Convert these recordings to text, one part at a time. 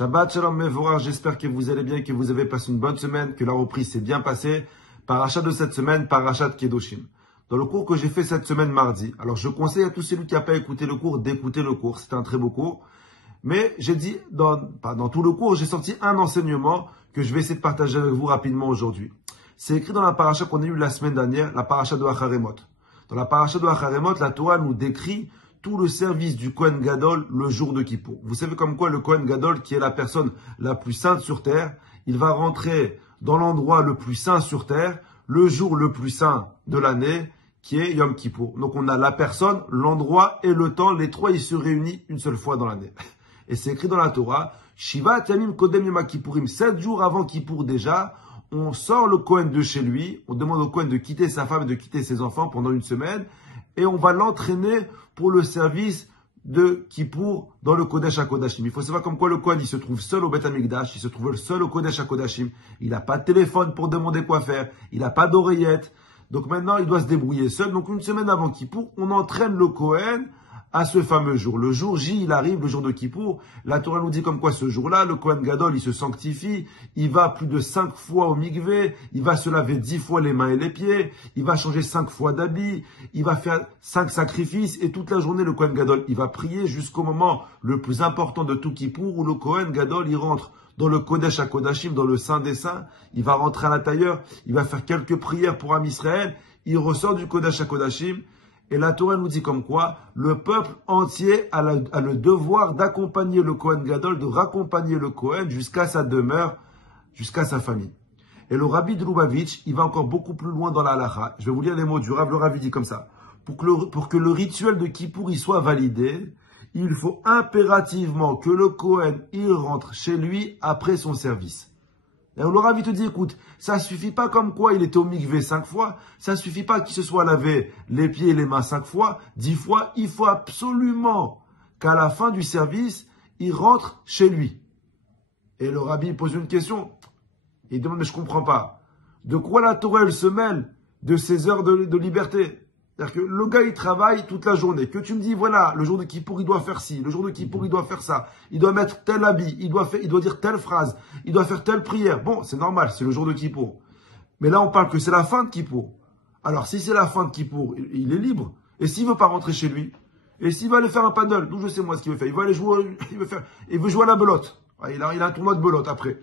Shabbat Shalom Mevorach, j'espère que vous allez bien, que vous avez passé une bonne semaine, que la reprise s'est bien passée. Parachat de cette semaine, Parachat Kedoshim. Dans le cours que j'ai fait cette semaine mardi, alors je conseille à tous celui qui n'a pas écouté le cours d'écouter le cours, c'était un très beau cours. Mais j'ai dit, dans tout le cours, j'ai sorti un enseignement que je vais essayer de partager avec vous rapidement aujourd'hui. C'est écrit dans la paracha qu'on a eue la semaine dernière, la paracha de Acharemot. Dans la paracha de Acharemot, la Torah nous décrit tout le service du Kohen Gadol le jour de Kippour. Vous savez comme quoi le Kohen Gadol, qui est la personne la plus sainte sur terre, il va rentrer dans l'endroit le plus saint sur terre, le jour le plus saint de l'année, qui est Yom Kippour. Donc on a la personne, l'endroit et le temps, les trois ils se réunissent une seule fois dans l'année. Et c'est écrit dans la Torah, Shivat Yamim Kodem Yom Kippourim, 7 jours avant Kippour déjà, on sort le Kohen de chez lui, on demande au Kohen de quitter sa femme et de quitter ses enfants pendant une semaine, et on va l'entraîner pour le service de Kippour dans le Kodesh HaKodashim. Il faut savoir comme quoi le Kohen, il se trouve seul au Beth Amikdash, il se trouve seul au Kodesh HaKodashim, il n'a pas de téléphone pour demander quoi faire, il n'a pas d'oreillette, donc maintenant il doit se débrouiller seul. Donc une semaine avant Kippour, on entraîne le Kohen à ce fameux jour. Le jour J, il arrive, le jour de Kippour. La Torah nous dit comme quoi ce jour-là, le Kohen Gadol, il se sanctifie, il va plus de 5 fois au mikvé, il va se laver 10 fois les mains et les pieds, il va changer 5 fois d'habit, il va faire 5 sacrifices, et toute la journée, le Kohen Gadol, il va prier jusqu'au moment le plus important de tout Kippour, où le Kohen Gadol, il rentre dans le Kodesh HaKodashim, dans le Saint des Saints, il va rentrer à l'intérieur, il va faire quelques prières pour Am Israël, il ressort du Kodesh HaKodashim. Et la Torah nous dit comme quoi le peuple entier a le devoir d'accompagner le Kohen Gadol, de raccompagner le Kohen jusqu'à sa demeure, jusqu'à sa famille. Et le Rabbi de Lubavitch, il va encore beaucoup plus loin dans la halacha. Je vais vous lire les mots du Rav. Le Rav dit comme ça. Pour que le rituel de Kippour il soit validé, il faut impérativement que le Kohen il rentre chez lui après son service. Et le Rav te dit, écoute, ça suffit pas comme quoi il était au mikvé 5 fois, ça suffit pas qu'il se soit lavé les pieds et les mains 5 fois, 10 fois, il faut absolument qu'à la fin du service, il rentre chez lui. Et le Rabbi pose une question, il demande, mais je comprends pas, de quoi la Torah elle se mêle de ces heures de liberté? C'est-à-dire que le gars, il travaille toute la journée. Que tu me dis, voilà, le jour de Kippour, il doit faire ci. Le jour de Kippour, il doit faire ça. Il doit mettre tel habit. Il doit dire telle phrase. Il doit faire telle prière. Bon, c'est normal, c'est le jour de Kippour. Mais là, on parle que c'est la fin de Kippour. Alors, si c'est la fin de Kippour, il est libre. Et s'il veut pas rentrer chez lui? Et s'il va aller faire un paddle? D'où je sais moi ce qu'il veut faire. Il va aller jouer, il veut jouer à la belote. Il a un tournoi de belote après.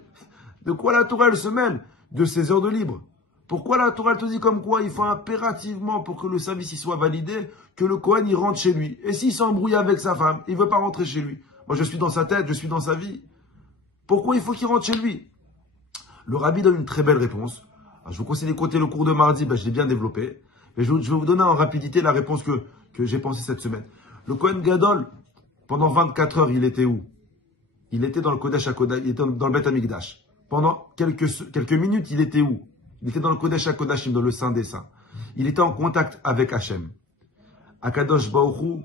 De quoi la Torah, elle se mêle? De ses heures de libre. Pourquoi la Torah te dit comme quoi il faut impérativement, pour que le service y soit validé, que le Kohen il rentre chez lui? Et s'il s'embrouille avec sa femme, il veut pas rentrer chez lui? Moi je suis dans sa tête, je suis dans sa vie. Pourquoi il faut qu'il rentre chez lui? Le Rabbi donne une très belle réponse. Alors, je vous conseille d'écouter le cours de mardi, je l'ai bien développé. Mais je vais vous donner en rapidité la réponse que j'ai pensée cette semaine. Le Kohen Gadol, pendant 24 heures, il était où? Il était dans le Kodesh HaKodashim, il était dans le Beth Amikdash. Pendant quelques minutes, il était où? Il était dans le Kodesh HaKodashim, dans le Saint des Saints. Il était en contact avec Hachem. Akadosh Baruch Hu,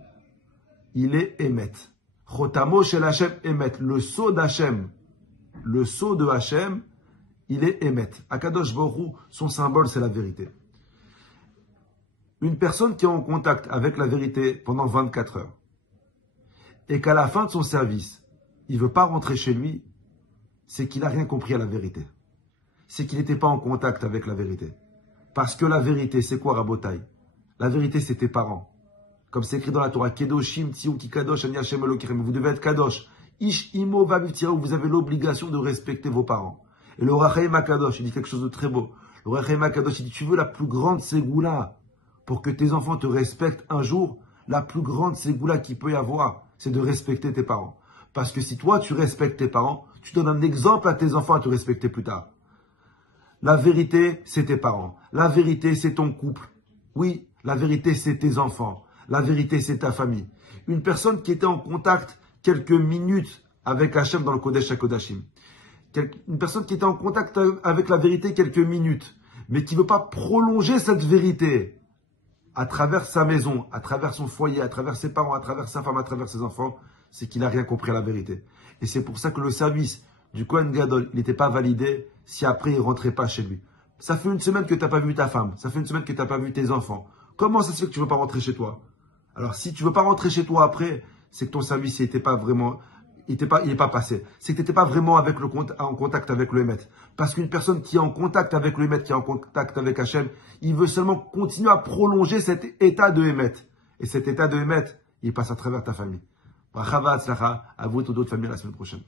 il est Emet. Chotamo shel Hachem Emet. Le sceau d'Hachem, le sceau de Hachem, il est Emet. Akadosh Baruch Hu, son symbole, c'est la vérité. Une personne qui est en contact avec la vérité pendant 24 heures et qu'à la fin de son service, il ne veut pas rentrer chez lui, c'est qu'il n'a rien compris à la vérité. C'est qu'il n'était pas en contact avec la vérité. Parce que la vérité, c'est quoi, Rabotai? La vérité, c'est tes parents. Comme c'est écrit dans la Torah, Kedoshim, Tsiou, Ki Kadosh, Ani Hashem Elokim. Vous devez être Kadosh. Ish, Imo, Vavivtira, vous avez l'obligation de respecter vos parents. Et le Rachaim HaKadosh, il dit quelque chose de très beau. Le Rachaim HaKadosh, il dit, tu veux la plus grande ségoula pour que tes enfants te respectent un jour? La plus grande ségoula qu'il peut y avoir, c'est de respecter tes parents. Parce que si toi, tu respectes tes parents, tu donnes un exemple à tes enfants à te respecter plus tard. La vérité, c'est tes parents. La vérité, c'est ton couple. Oui, la vérité, c'est tes enfants. La vérité, c'est ta famille. Une personne qui était en contact quelques minutes avec Hachem dans le Kodesh HaKodashim. Une personne qui était en contact avec la vérité quelques minutes, mais qui ne veut pas prolonger cette vérité à travers sa maison, à travers son foyer, à travers ses parents, à travers sa femme, à travers ses enfants, c'est qu'il n'a rien compris à la vérité. Et c'est pour ça que le service du Kohen Gadol, il n'était pas validé si après il ne rentrait pas chez lui. Ça fait une semaine que tu n'as pas vu ta femme, ça fait une semaine que tu n'as pas vu tes enfants. Comment ça se fait que tu ne veux pas rentrer chez toi? Alors si tu ne veux pas rentrer chez toi après, c'est que ton service n'était pas vraiment il est pas passé. C'est que tu n'étais pas vraiment en contact avec le Emet. Parce qu'une personne qui est en contact avec le Emet, qui est en contact avec Hachem, il veut seulement continuer à prolonger cet état de Emet. Et cet état de Emet, il passe à travers ta famille. Bracha v'atzlacha, à vous et aux autres familles la semaine prochaine.